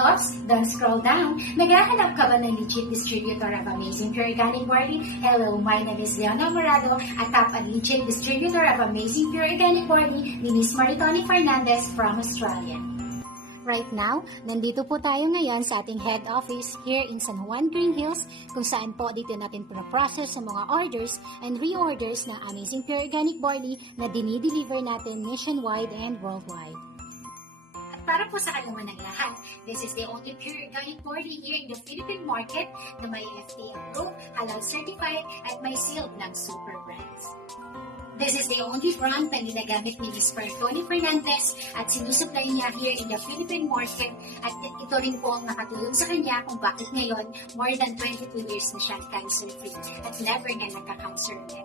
Oops, don't scroll down. Naghahanap ka ba ng legit distributor of Amazing Pure Organic Barley? Hello, my name is Leona Morado, a top and legit distributor of Amazing Pure Organic Barley ni Miss Maritoni Fernandez from Australia. Right now, nandito po tayo ngayon sa ating head office here in San Juan, Green Hills, kung saan po dito natin pinaprocess sa mga orders and reorders ng Amazing Pure Organic Barley na dinideliver natin nationwide and worldwide. Para po sa kalaman ng lahat, this is the only pure organic barley here in the Philippine market na may FDA approved, halal certified, at may sealed ng super brands. This is the only brand na ginagamit ni Ms. Maritoni Fernandez at sinusupply niya here in the Philippine market at ito rin po ang nakatulong sa kanya kung bakit ngayon more than 22 years na siyang cancer-free at never na nagka-cancer ulit.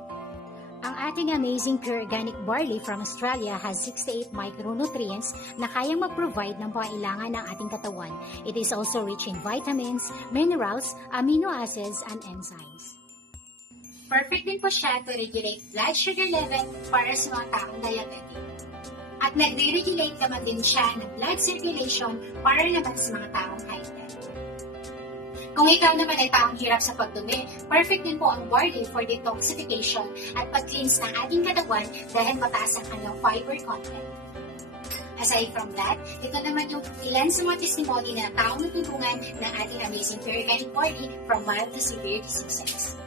Ang ating Amazing Pure Organic Barley from Australia has 68 micronutrients na kayang mag-provide ng pangailangan ng ating katawan. It is also rich in vitamins, minerals, amino acids, and enzymes. Perfect din po siya to regulate blood sugar level para sa mga taong diabetic. At nagre-regulate naman din siya ng blood circulation para naman sa mga taong high blood. Kung ikaw naman ay taong hirap sa pagdumi, perfect din po ang barley for detoxification at pag-cleanse ng ating katawan dahil mataas ang kanyang fiber content. Aside from that, ito naman yung ilan sa mga testimony na taong natulungan ng ating Amazing Pure Organic Barley from mild to severe diseases.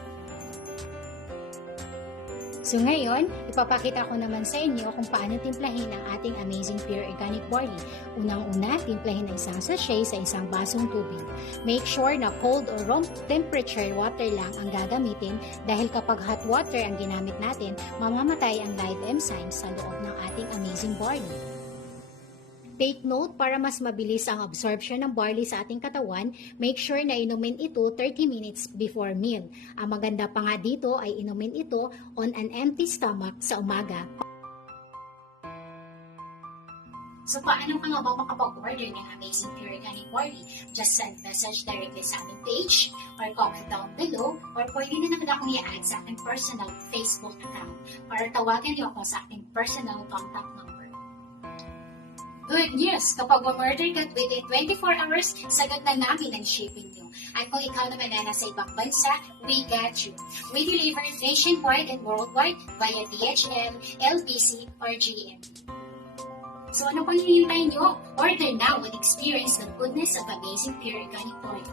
So ngayon, ipapakita ko naman sa inyo kung paano timplahin ang ating Amazing Pure Organic Barley. Unang-una, timplahin ang isang sachet sa isang basong tubig. Make sure na cold or room temperature water lang ang gagamitin dahil kapag hot water ang ginamit natin, mamamatay ang live enzymes sa loob ng ating Amazing Barley. Take note, para mas mabilis ang absorption ng barley sa ating katawan, make sure na inumin ito 30 minutes before meal. Ang maganda pa nga dito ay inumin ito on an empty stomach sa umaga. So paano ka nga ba makapag-order ng Amazing Pure Organic Barley? Just send message directly sa aming page or comment down below or pwede na naman akong i-add sa aking personal Facebook account or tawagan niyo ako sa aking personal contact number. Good news! Kapag umorder ka within 24 hours, sagot na namin ang shipping nyo. At kung ikaw naman na nasa ibang bansa, we got you. We deliver nationwide and worldwide via DHL, LBC, or GM. So ano pang hinihintay nyo? Order now and experience the goodness of Amazing Pure Organic Barley.